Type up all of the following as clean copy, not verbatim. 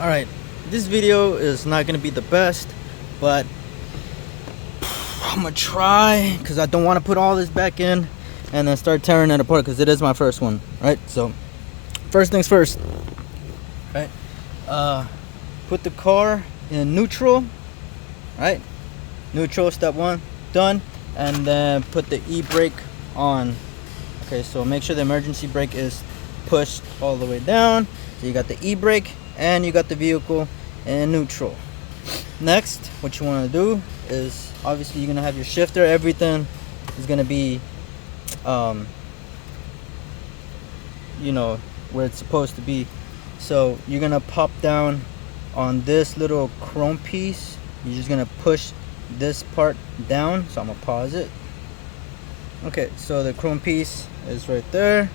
Alright, this video is not going to be the best, but I'm going to try because I don't want to put all this back in and then start tearing it apart because it is my first one, right? So, first things first, right? Put the car in neutral, right? Neutral, step one, done. And then put the e-brake on. Okay, so make sure the emergency brake is pushed all the way down. So you got the e-brake and you got the vehicle in neutral. Next, what you want to do is, obviously you're going to have your shifter. Everything is going to be you know, where it's supposed to be. So you're going to pop down on this little chrome piece. You're just going to push this part down. So I'm going to pause it. Okay, so the chrome piece is right there.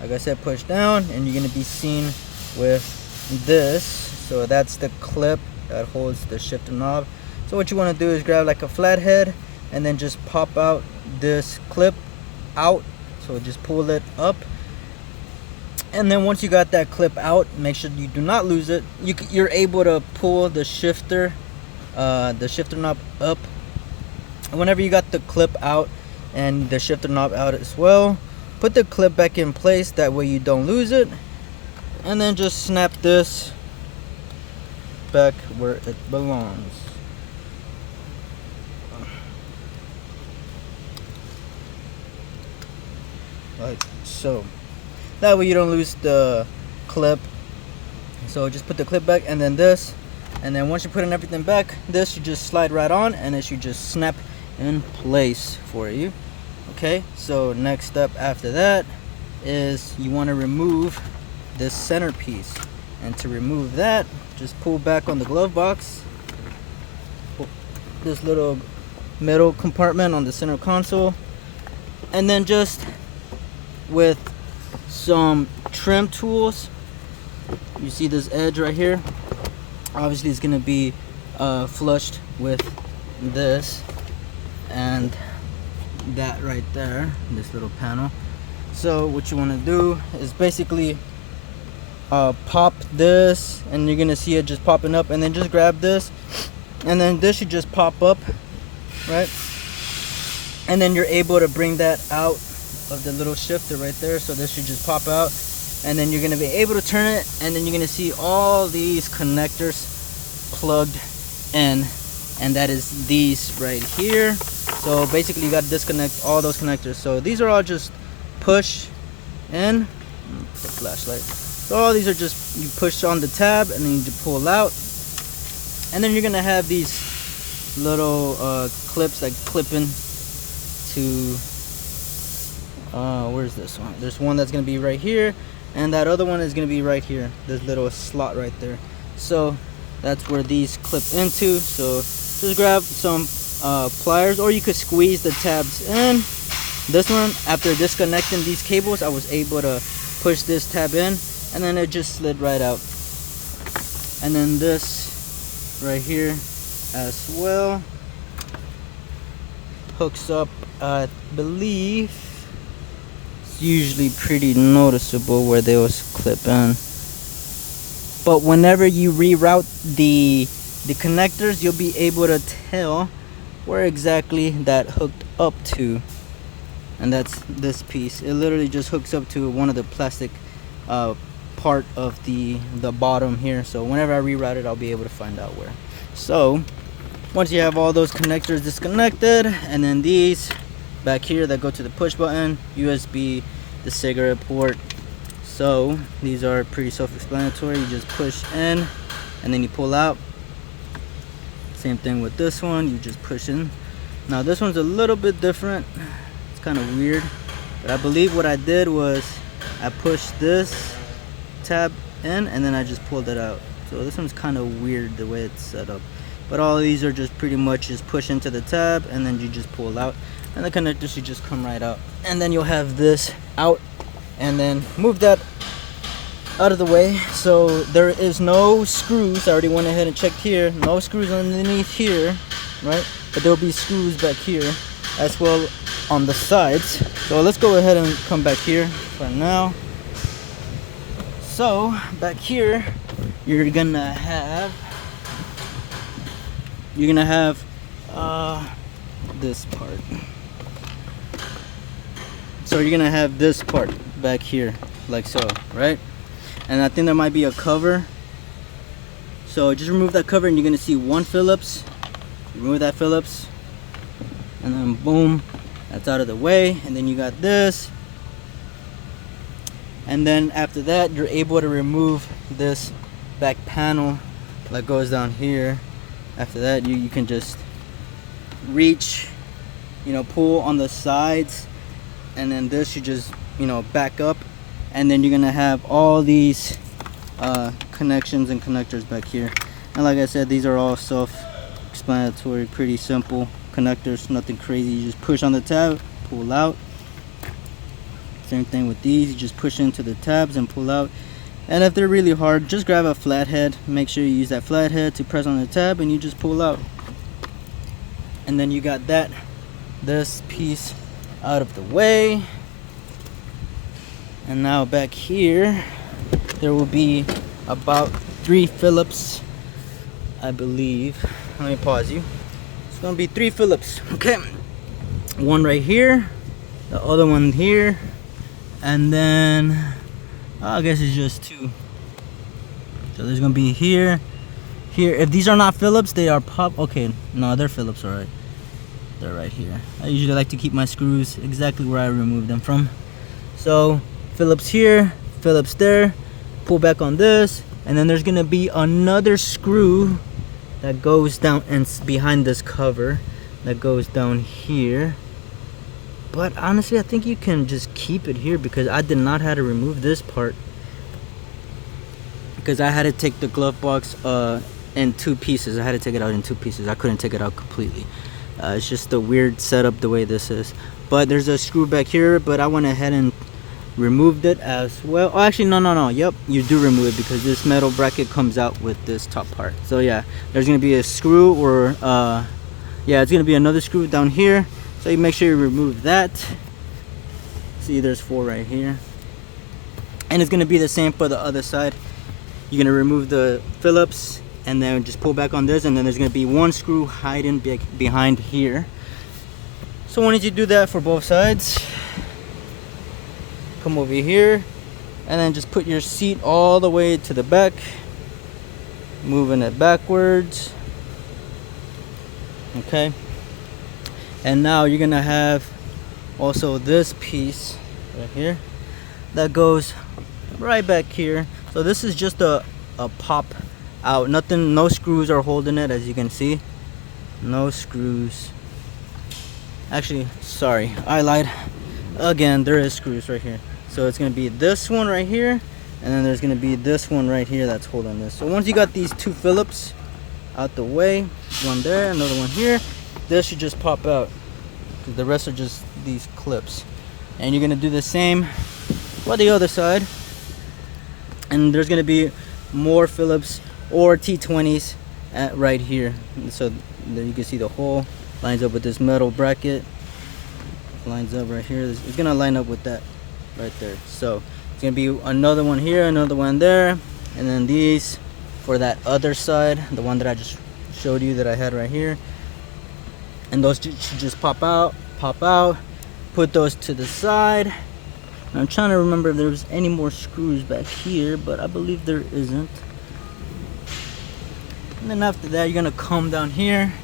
Like I said, push down, and you're going to be seen with this. So that's the clip that holds the shifter knob. So what you want to do is grab like a flathead and then just pop out this clip out. So just pull it up, and then once you got that clip out, make sure you do not lose it. You're able to pull the shifter knob up whenever you got the clip out and the shifter knob out as well. Put the clip back in place, that way you don't lose it, and then just snap this back where it belongs. Like so. That way you don't lose the clip. So just put the clip back, and then this, and then once you put in everything back, this you just slide right on, and it should just snap in place for you. Okay, so next step after that is you want to remove this centerpiece, and to remove that, just pull back on the glove box, pull this little metal compartment on the center console, and then just with some trim tools, you see this edge right here, obviously it's going to be flushed with this and that right there, this little panel. So what you want to do is basically pop this, and you're gonna see it just popping up, and then just grab this, and then this should just pop up, right? And then you're able to bring that out of the little shifter right there. So this should just pop out, and then you're gonna be able to turn it, and then you're gonna see all these connectors plugged in, and that is these right here. So basically you got to disconnect all those connectors. So these are all just push in. The flashlight. So all these are just, you push on the tab and then you pull out, and then you're gonna have these little clips that clip in to where's this one? There's one that's gonna be right here, and that other one is gonna be right here, this little slot right there. So that's where these clip into. So just grab some pliers, or you could squeeze the tabs in. This one, after disconnecting these cables, I was able to push this tab in, and then it just slid right out. And then this right here as well hooks up. I believe it's usually pretty noticeable where they was clip in, but whenever you reroute the connectors, you'll be able to tell where exactly that hooked up to. And that's this piece. It literally just hooks up to one of the plastic part of the bottom here. So whenever I reroute it, I'll be able to find out where. So once you have all those connectors disconnected, and then these back here that go to the push button, USB, the cigarette port. So these are pretty self-explanatory. You just push in and then you pull out. Same thing with this one, you just push in. Now this one's a little bit different. It's kind of weird, but I believe what I did was I pushed this tab in, and then I just pulled it out. So this one's kind of weird the way it's set up, but all of these are just pretty much just push into the tab, and then you just pull out, and the connectors should just come right out. And then you'll have this out, and then move that out of the way. So there is no screws. I already went ahead and checked here. No screws underneath here, right? But there'll be screws back here as well on the sides. So let's go ahead and come back here for now. So back here, you're gonna have this part. So you're gonna have this part back here, like so, right? And I think there might be a cover. So just remove that cover and you're gonna see one Phillips. Remove that Phillips, and then boom, that's out of the way. And then you got this. And then after that, you're able to remove this back panel that goes down here. After that, you can just reach, pull on the sides, and then this you just back up, and then you're gonna have all these connections and connectors back here. And like I said, these are all self-explanatory, pretty simple connectors, nothing crazy. You just push on the tab, pull out. Same thing with these, you just push into the tabs and pull out. And if they're really hard, just grab a flathead. Make sure you use that flathead to press on the tab, and you just pull out. And then you got this piece out of the way. And now back here, there will be about 3 Phillips, I believe. Let me pause you. It's gonna be 3 Phillips, okay? One right here, the other one here, and then I guess it's just 2. So there's gonna be here. If these are not Phillips, they are pop. Okay, no, they're Phillips, alright. They're right here. I usually like to keep my screws exactly where I removed them from. So Phillips here, Phillips there. Pull back on this, and then there's gonna be another screw that goes down and behind this cover that goes down here. But honestly, I think you can just keep it here because I did not have to remove this part, because I had to take the glove box in 2 pieces. I had to take it out in 2 pieces. I couldn't take it out completely. It's just a weird setup the way this is. But there's a screw back here, but I went ahead and removed it as well. Oh, actually, no. Yep, you do remove it because this metal bracket comes out with this top part. So yeah, there's gonna be a screw, or yeah, it's gonna be another screw down here. So you make sure you remove that. See, there's 4 right here. And it's gonna be the same for the other side. You're gonna remove the Phillips and then just pull back on this, and then there's gonna be 1 screw hiding behind here. So once you do that for both sides, come over here and then just put your seat all the way to the back, moving it backwards. Okay. And now you're gonna have also this piece right here that goes right back here. So this is just a pop out. Nothing, no screws are holding it, as you can see. No screws. Actually, sorry, I lied. Again, there is screws right here. So it's gonna be this one right here, and then there's gonna be this one right here that's holding this. So once you got these 2 Phillips out the way, one there, another one here, this should just pop out, because the rest are just these clips. And you're gonna do the same for the other side, and there's gonna be more Phillips or T20s right here. So there you can see the hole lines up with this metal bracket, lines up right here. It's gonna line up with that right there. So it's gonna be another one here, another one there, and then these for that other side, the one that I just showed you that I had right here. And those should just pop out, put those to the side. And I'm trying to remember if there was any more screws back here, but I believe there isn't. And then after that, you're gonna come down here,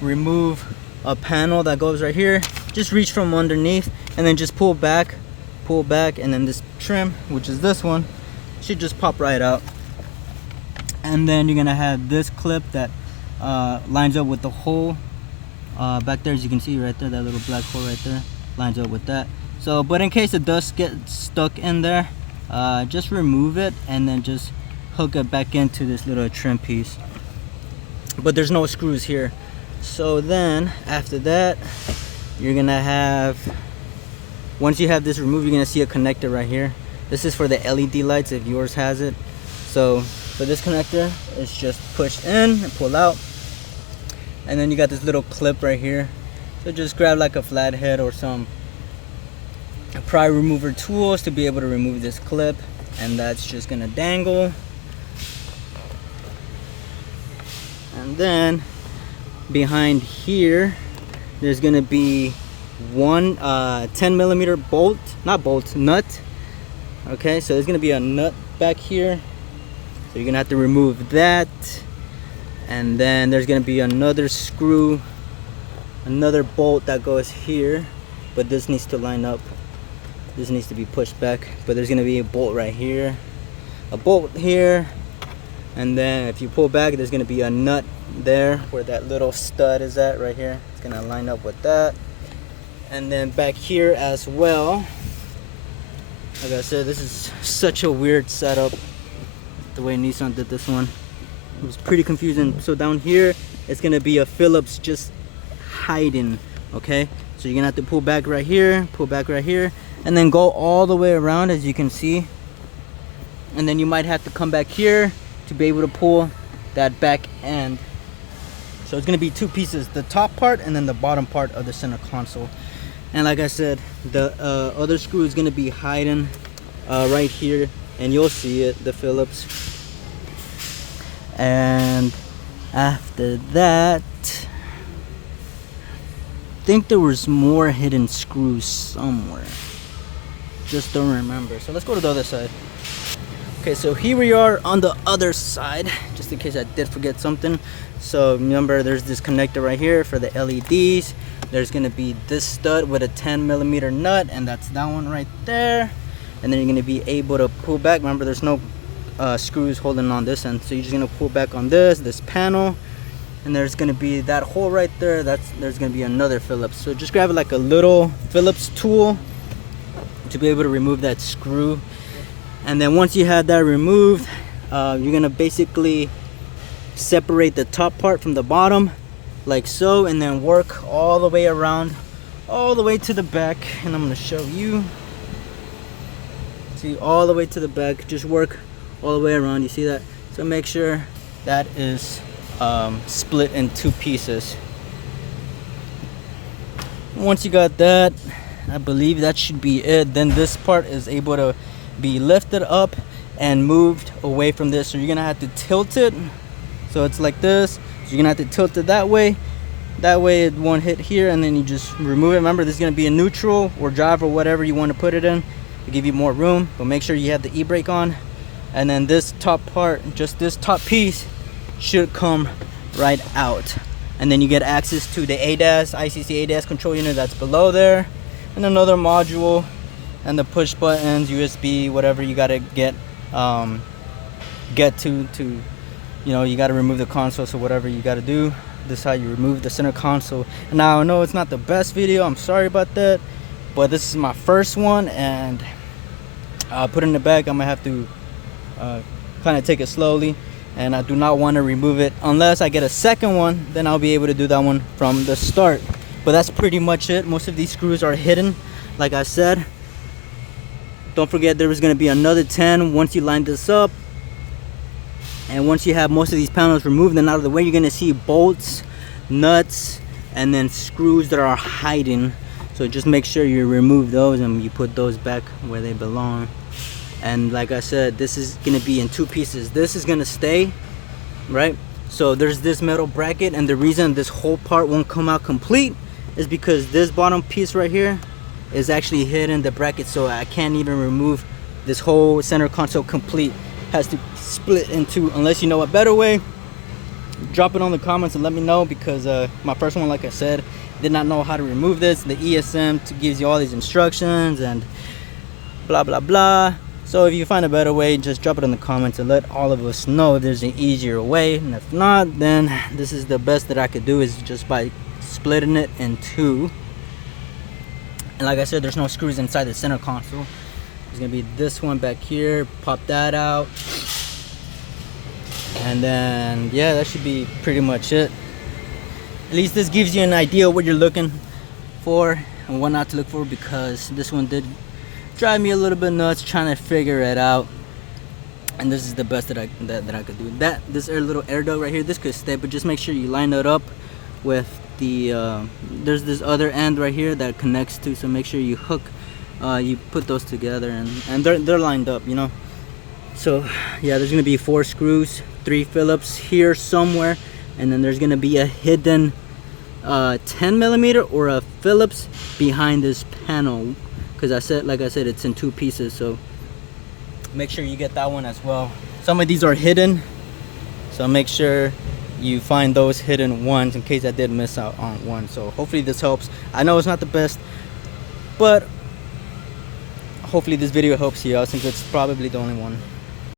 remove a panel that goes right here. Just reach from underneath and then just pull back, and then this trim, which is this one, should just pop right out. And then you're gonna have this clip that lines up with the hole back there. As you can see right there, that little black hole right there lines up with that. So, but in case it does get stuck in there, just remove it and then just hook it back into this little trim piece. But there's no screws here. So then after that, you're gonna have, once you have this removed, you're gonna see a connector right here. This is for the LED lights if yours has it. So for this connector, it's just push in and pull out. And then you got this little clip right here. So just grab like a flathead or some pry remover tools to be able to remove this clip, and that's just gonna dangle And then behind here there's gonna be one 10mm bolt, not bolt, nut. Okay, so there's gonna be a nut back here, so you're gonna have to remove that. And then there's gonna be another screw, another bolt that goes here, but this needs to line up, this needs to be pushed back. But there's gonna be a bolt right here, a bolt here, and then if you pull back there's gonna be a nut there where that little stud is at right here. It's gonna line up with that. And then back here as well, like I said, this is such a weird setup, the way Nissan did this one. It was pretty confusing. So down here it's gonna be a Phillips just hiding. Okay, so you're gonna have to pull back right here, and then go all the way around, as you can see. And then you might have to come back here to be able to pull that back end. So it's gonna be two pieces, the top part and then the bottom part of the center console. And like I said, the other screw is gonna be hiding right here, and you'll see it, the Phillips. And after that, I think there was more hidden screws somewhere, just don't remember. So let's go to the other side. Okay, so here we are on the other side, just in case I did forget something. So remember, there's this connector right here for the LEDs. There's gonna be this stud with a 10mm nut, and that's that one right there. And then you're gonna be able to pull back. Remember, there's no screws holding on this end, so you're just gonna pull back on this panel, and there's gonna be that hole right there. There's gonna be another Phillips. So just grab like a little Phillips tool to be able to remove that screw. And then once you have that removed, you're gonna basically separate the top part from the bottom like so, and then work all the way around, all the way to the back. And I'm gonna show you. See, all the way to the back, just work all the way around. You see that? So make sure that is split in two pieces. Once you got that, I believe that should be it. Then this part is able to be lifted up and moved away from this. So you're gonna have to tilt it, so it's like this. So you're gonna have to tilt it that way it won't hit here, and then you just remove it. Remember, this is gonna be a neutral or drive or whatever you want to put it in to give you more room, but make sure you have the e-brake on. And then this top part, just this top piece, should come right out, and then you get access to the ADAS, ICC ADAS control unit that's below there, and another module, and the push buttons, USB, whatever you gotta get to you know, you gotta remove the console. So whatever you gotta do, this is how you remove the center console. And now I know it's not the best video, I'm sorry about that, but this is my first one, and I'll put it in the bag. I'm gonna have to kind of take it slowly, and I do not want to remove it unless I get a second one. Then I'll be able to do that one from the start. But that's pretty much it. Most of these screws are hidden, like I said. Don't forget, there is going to be another 10 once you line this up. And once you have most of these panels removed and out of the way, you're going to see bolts, nuts, and then screws that are hiding. So just make sure you remove those and you put those back where they belong. And like I said, this is going to be in two pieces. This is going to stay, right? So there's this metal bracket, and the reason this whole part won't come out complete is because this bottom piece right here is actually hidden the bracket, so I can't even remove this whole center console complete. Has to split in two. Unless you know a better way, drop it on the comments and let me know, because my first one, like I said, did not know how to remove this. The ESM gives you all these instructions and blah blah blah. So if you find a better way, just drop it in the comments and let all of us know if there's an easier way. And if not, then this is the best that I could do, is just by splitting it in two. And like I said, there's no screws inside the center console. There's gonna be this one back here. Pop that out, and then yeah, that should be pretty much it. At least this gives you an idea of what you're looking for and what not to look for, because this one did drive me a little bit nuts trying to figure it out. And this is the best that I could do. This little air duct right here, this could stay, but just make sure you line it up with the there's this other end right here that connects to, so make sure you hook you put those together, and they're lined up, you know. So yeah, there's gonna be 4 screws, 3 Phillips here somewhere, and then there's gonna be a hidden 10mm or a Phillips behind this panel, because like I said, it's in 2 pieces, so make sure you get that one as well. Some of these are hidden, so make sure you find those hidden ones in case I did miss out on one. So hopefully this helps. I know it's not the best, but hopefully this video helps you out since it's probably the only one.